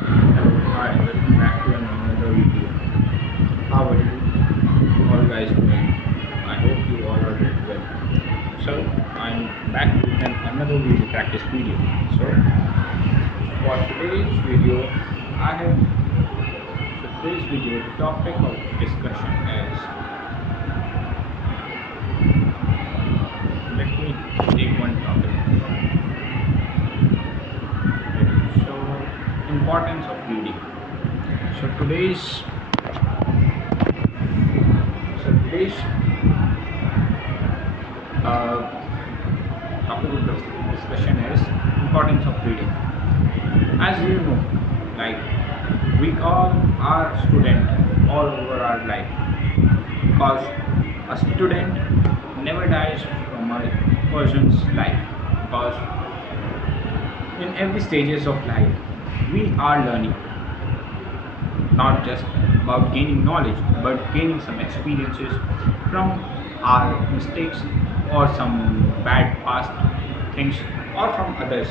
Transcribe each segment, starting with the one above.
Hello, hi, welcome back to another video. How are you all guys doing? I hope you all are doing well. So, I'm back with another video practice video. So, for today's video, I have today's video, the topic of discussion is, let me take one topic. So, importance of reading. So, today's uh, topic of discussion is importance of reading. As you know, like we all are student all over our life, because a student never dies from a person's life, because in every stages of life we are learning, not just about gaining knowledge but gaining some experiences from our mistakes or some bad past things or from others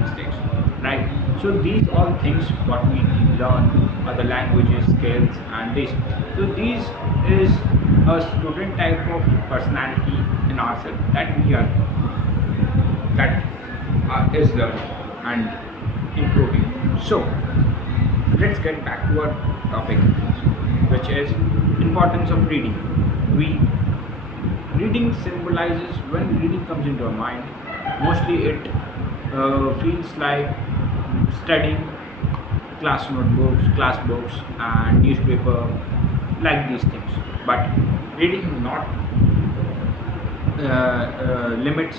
mistakes, right? So these all things what we learn are the languages, skills, and this. So these is a student type of personality in ourselves that we are, that is learning and improving. So let's get back to our topic, which is importance of reading. We Reading symbolizes, when reading comes into our mind, mostly it feels like studying class notebooks, class books, and newspaper, like these things. But reading not limits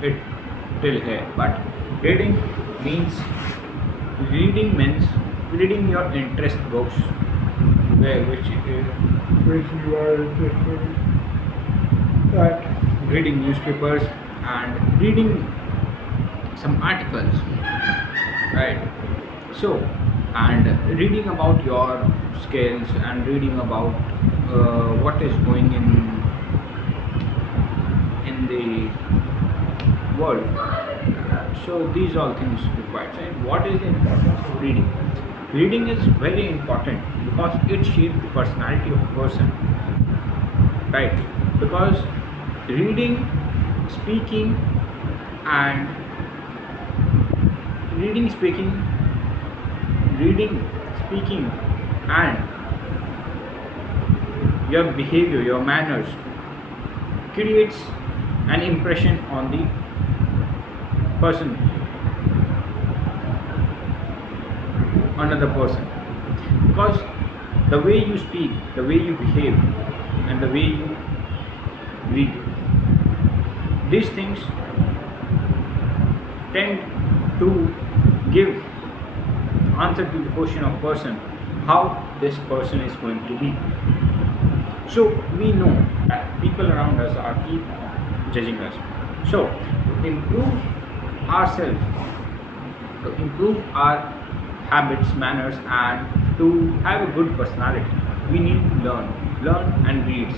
it till here. But reading means reading means reading your interest books, which you are interested in, that reading newspapers and reading some articles, right? So, and reading about your skills and reading about what is going in the world. So these all things required. So what is the importance of reading? Reading is very important because it shapes the personality of a person, right? Because reading, speaking, and reading, speaking, reading, speaking, and your behavior, your manners creates an impression on the person, another person, because the way you speak, the way you behave, and the way you read, these things tend to give answer to the question of person, how this person is going to be. So we know that people around us are keep judging us. So to improve ourselves, to improve our habits, manners, and to have a good personality, we need to learn and read.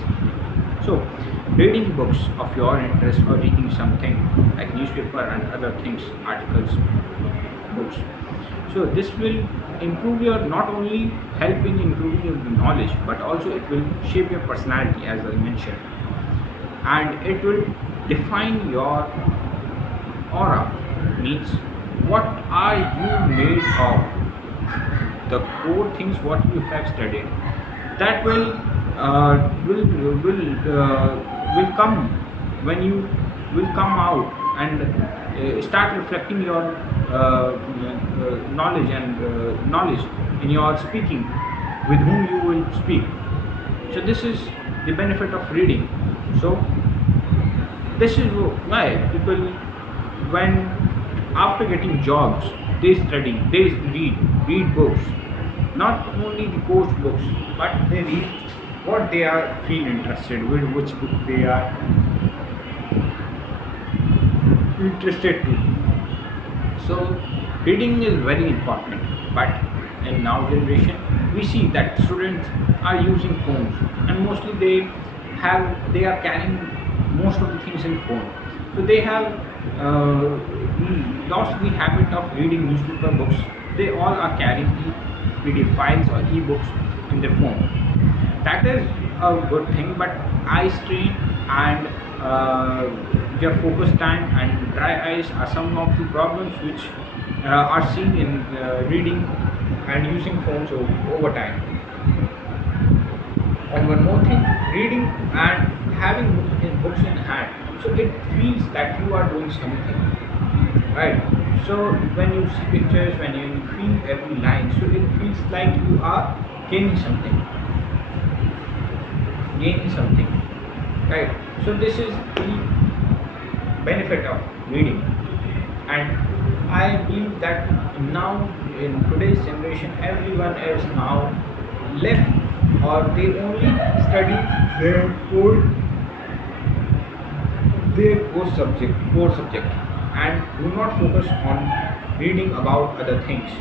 So reading books of your interest or reading something like newspaper and other things, articles, books. So this will improve your, not only help in improving your knowledge, but also it will shape your personality, as I mentioned, and it will define your aura. Means what are you made of, the core things what you have studied, that will come when you will come out and start reflecting your knowledge and knowledge in your speaking, with whom you will speak. So this is the benefit of reading. So this is why people, when after getting jobs, they study, they read books, not only the course books, but they read what they are feel interested with, which book they are interested to. So reading is very important. But in now generation, we see that students are using phones, and mostly they are carrying most of the things in phone. So they have lost the habit of reading newspaper books they all are carrying PDF files or ebooks in their phone. That is a good thing, but eye strain and your focus time and dry eyes are some of the problems which are seen in reading and using phones over time. And one more thing, reading and having books in hand, so it feels that you are doing something, right? So when you see pictures, when you feel every line, so it feels like you are gaining something, gaining something, right? So this is the benefit of reading. And I believe that now in today's generation, everyone is now left or they only study their core subject and do not focus on reading about other things.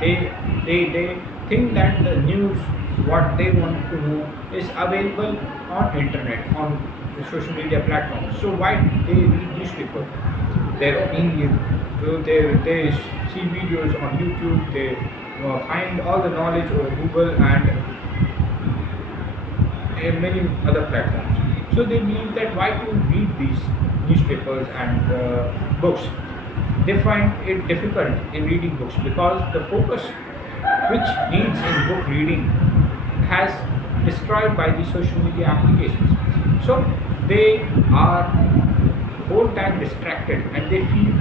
They think that the news, what they want to know, is available on internet, on the social media platforms. So why they read newspaper? Their opinion. So they see videos on YouTube. They find all the knowledge over Google and many other platforms. So they believe that why to read these newspapers and books. They find it difficult in reading books because the focus which needs in book reading has destroyed by the social media applications. So they are whole time distracted and they feel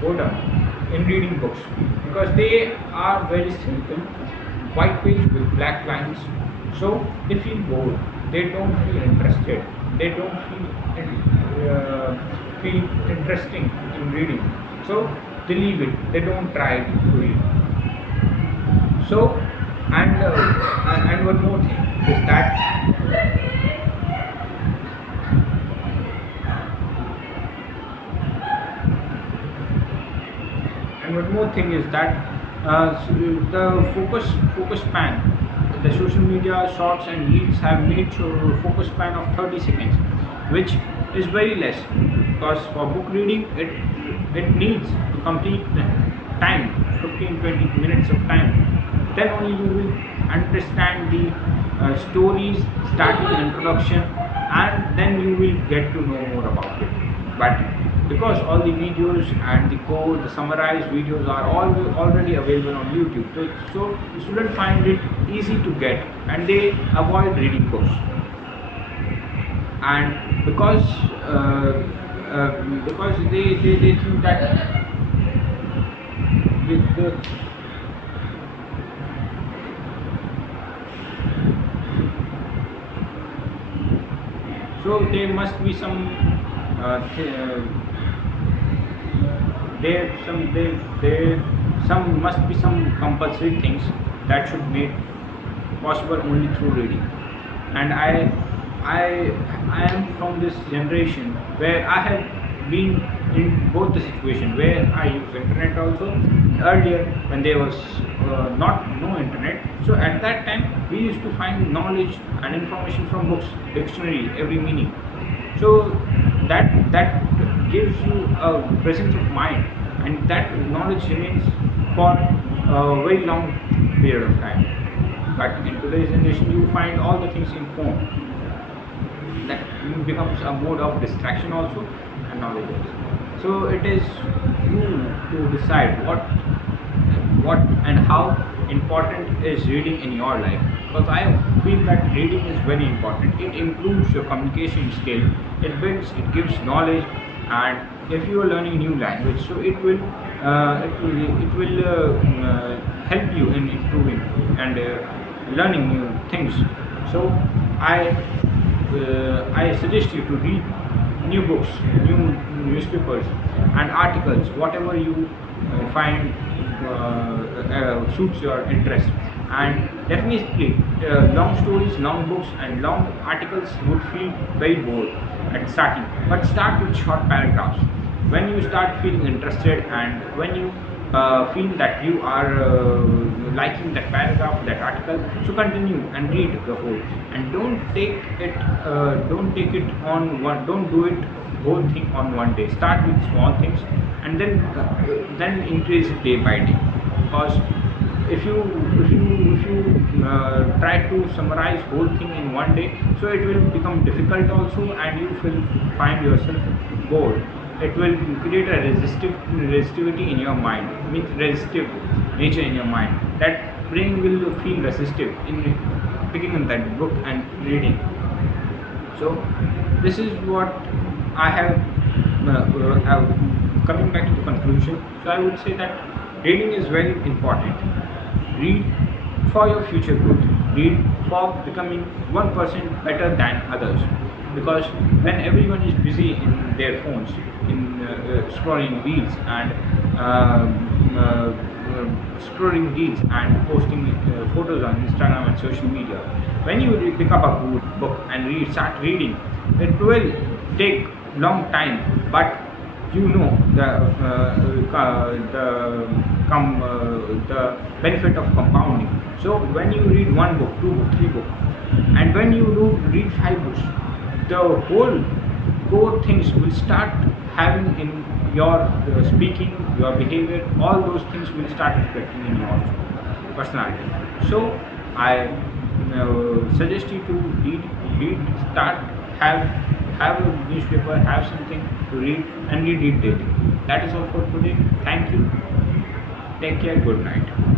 boredom in reading books because they are very simple, white page with black lines. So they feel bored. They don't feel interested. They don't feel interesting in reading. So they leave it. They don't try to read. So and one more thing is that the focus span, the social media shorts and reels have made focus span of 30 seconds, which is very less because for book reading it needs to complete the time, 15-20 minutes of time. Then only you will understand the stories, starting the introduction, and then you will get to know more about it. But because all the videos and the code, the summarized videos are all already available on YouTube, so the students find it easy to get and they avoid reading books. And because they think that with the so there must be some there must be some compulsory things that should be possible only through reading. And I am from this generation where I have been in both the situation where I use internet also. Earlier when there was no internet, so at that time we used to find knowledge and information from books, dictionary, every meaning. So that gives you a presence of mind, and that knowledge remains for a very long period of time. But in today's generation, you find all the things in phone. That becomes a mode of distraction also and knowledge also. So it is you to decide what and how important is reading in your life, because I feel that reading is very important. It improves your communication skill, it gives knowledge. And if you are learning new language, so it will help you in improving and learning new things. So I suggest you to read new books, new newspapers and articles, whatever you find suits your interest. And definitely long stories, long books and long articles would feel very bored at starting, but start with short paragraphs. When you start feeling interested and when you feel that you are liking that paragraph, that article, so continue and read the whole. And don't take it on one, don't do it whole thing on one day. Start with small things and then increase it day by day. because if you try to summarize whole thing in one day, so it will become difficult also, and you will find yourself bored. It will create a resistivity in your mind, means resistive nature in your mind. That brain will feel resistive in picking up that book and reading. So this is what I have coming back to the conclusion. So I would say that reading is very important. Read for your future growth. Read for becoming 1% better than others. Because when everyone is busy in their phones, in scrolling reels and scrolling reels and posting photos on Instagram and social media, when you pick up a good book and start reading, it will take long time, but you know the benefit of compounding. So when you read one book, two book, three book, and when you read five books, the whole core things will start having in your speaking, your behavior, all those things will start reflecting in your personality. So I suggest you to read, start, have a newspaper, have something to read, and read it daily. That is all for today. Thank you. Take care. Good night.